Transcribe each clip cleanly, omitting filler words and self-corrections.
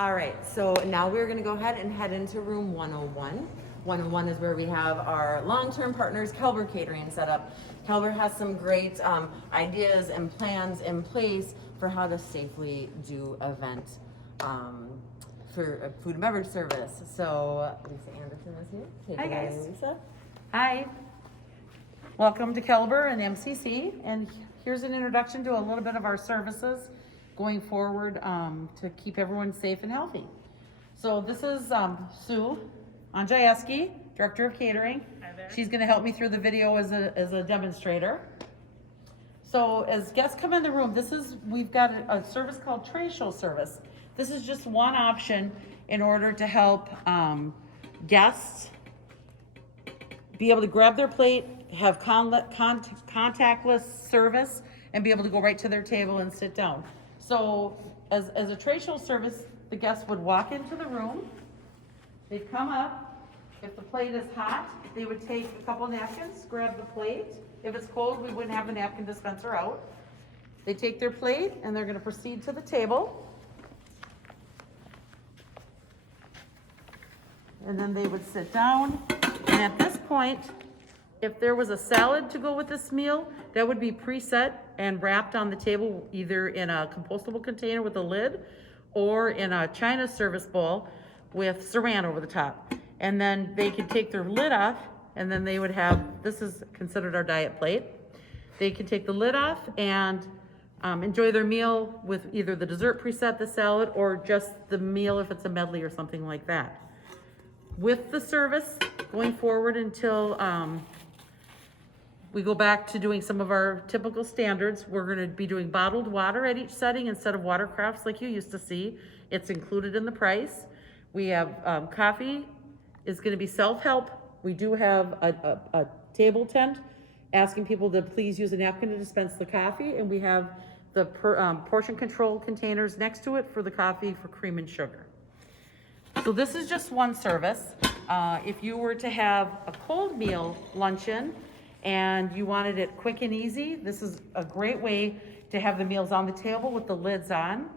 All right, so now we're gonna go ahead and head into room 101. 101 is where we have our long-term partners, Kelber Catering, set up. Kelber has some great ideas and plans in place for how to safely do event for food and beverage service. So Lisa Anderson is here. Take Hi, it away, guys. Lisa. Hi, welcome to Kelber and MCC, and here's an introduction to a little bit of our services going forward to keep everyone safe and healthy. So this is Sue Andrzejewski, Director of Catering. Hi there. She's going to help me through the video as a demonstrator. So as guests come in the room, we've got a service called Tray Show service. This is just one option in order to help guests be able to grab their plate, have contactless service, and be able to go right to their table and sit down. So as a tray show service, the guests would walk into the room, they'd come up, if the plate is hot, they would take a couple napkins, grab the plate. If it's cold, we wouldn't have a napkin dispenser out. They take their plate and they're gonna proceed to the table. And then they would sit down, and at this point, if there was a salad to go with this meal, that would be preset and wrapped on the table, either in a compostable container with a lid or in a China service bowl with saran over the top. And then they could take their lid off, and then they would have, this is considered our diet plate. They can take the lid off and enjoy their meal with either the dessert preset, the salad, or just the meal if it's a medley or something like that. With the service going forward until we go back to doing some of our typical standards, we're gonna be doing bottled water at each setting instead of water crafts like you used to see. It's included in the price. We have coffee is gonna be self-help. We do have a table tent asking people to please use a napkin to dispense the coffee, and we have the portion control containers next to it for the coffee for cream and sugar. So this is just one service. If you were to have a cold meal luncheon and you wanted it quick and easy, this is a great way to have the meals on the table with the lids on.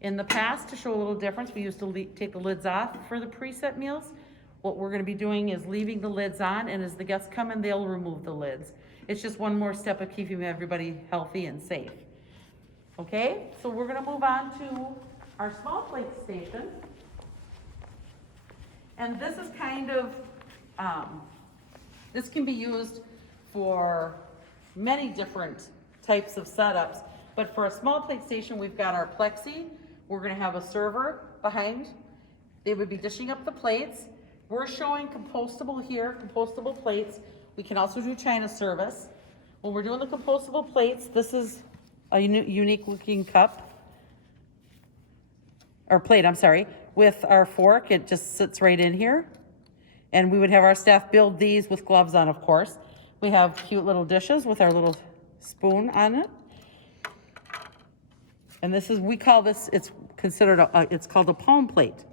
In the past, to show a little difference, we used to take the lids off for the preset meals. What we're gonna be doing is leaving the lids on, and as the guests come in, they'll remove the lids. It's just one more step of keeping everybody healthy and safe. Okay, so we're gonna move on to our small plate station. And this is kind of, this can be used for many different types of setups, but for a small plate station, we've got our plexi. We're gonna have a server behind. They would be dishing up the plates. We're showing compostable here, compostable plates. We can also do China service. When we're doing the compostable plates, this is a unique looking cup, or plate, I'm sorry. With our fork, it just sits right in here. And we would have our staff build these with gloves on, of course. We have cute little dishes with our little spoon on it. And this is, we call this, it's considered, it's called a palm plate.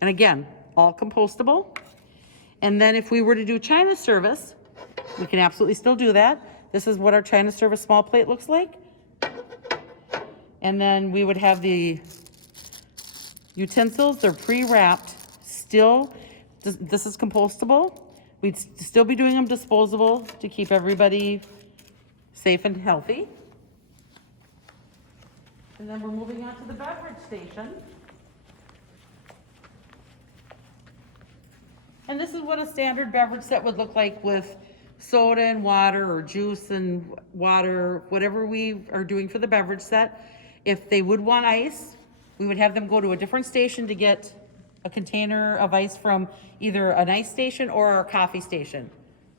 And again, all compostable. And then if we were to do China service, we can absolutely still do that. This is what our China service small plate looks like. And then we would have the utensils, they're pre-wrapped, still, this is compostable. We'd still be doing them disposable to keep everybody safe and healthy. And then we're moving on to the beverage station. And this is what a standard beverage set would look like with soda and water, or juice and water, whatever we are doing for the beverage set. If they would want ice, we would have them go to a different station to get a container of ice from either an ice station or our coffee station,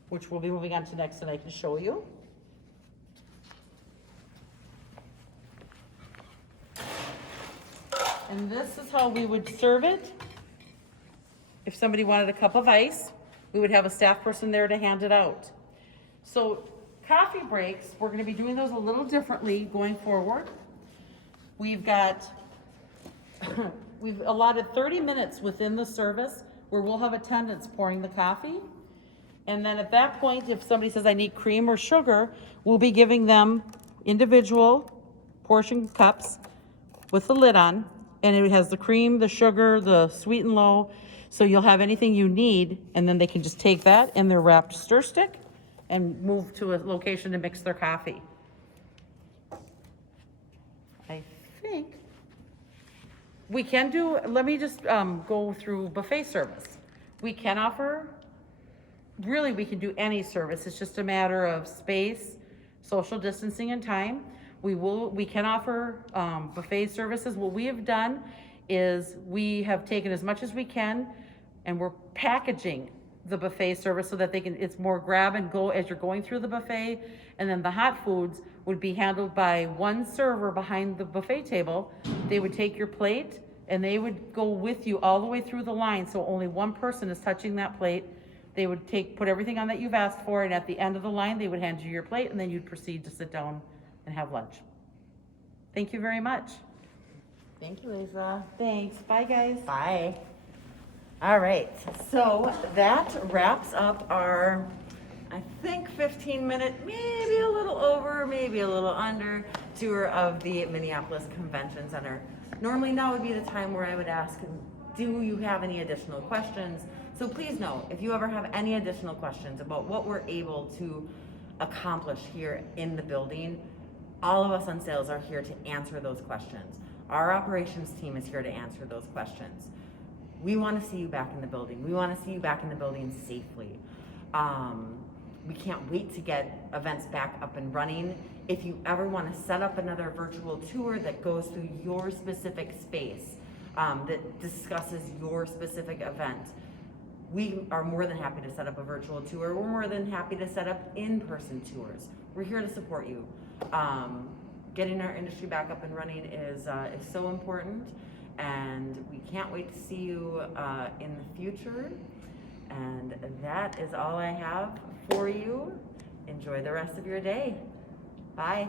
which we'll be moving on to next, and I can show you. And this is how we would serve it. If somebody wanted a cup of ice, we would have a staff person there to hand it out. So coffee breaks, we're gonna be doing those a little differently going forward. We've allotted 30 minutes within the service where we'll have attendants pouring the coffee. And then at that point, if somebody says, I need cream or sugar, we'll be giving them individual portion cups with the lid on. and it has the cream, the sugar, the sweet and low. So you'll have anything you need, and then they can just take that in their wrapped stir stick and move to a location to mix their coffee. I think we can do, let me just go through buffet service. We can offer, really, we can do any service. It's just a matter of space, social distancing, and time. We can offer buffet services. What we have done is we have taken as much as we can, and we're packaging the buffet service so that it's more grab and go as you're going through the buffet. And then the hot foods would be handled by one server behind the buffet table. They would take your plate and they would go with you all the way through the line, so only one person is touching that plate. They would put everything on that you've asked for, and at the end of the line, they would hand you your plate, and then you'd proceed to sit down and have lunch. Thank you very much. Thank you, Lisa. Thanks. Bye, guys. Bye. All right, so that wraps up our, I think, 15-minute, maybe a little over, maybe a little under, tour of the Minneapolis Convention Center. Normally now would be the time where I would ask, do you have any additional questions? So please know, if you ever have any additional questions about what we're able to accomplish here in the building, all of us on sales are here to answer those questions. Our operations team is here to answer those questions. We want to see you back in the building. We want to see you back in the building safely. We can't wait to get events back up and running. If you ever want to set up another virtual tour that goes through your specific space, that discusses your specific event, we are more than happy to set up a virtual tour. We're more than happy to set up in-person tours. We're here to support you. Getting our industry back up and running is so important, and we can't wait to see you in the future. And that is all I have for you. Enjoy the rest of your day. Bye.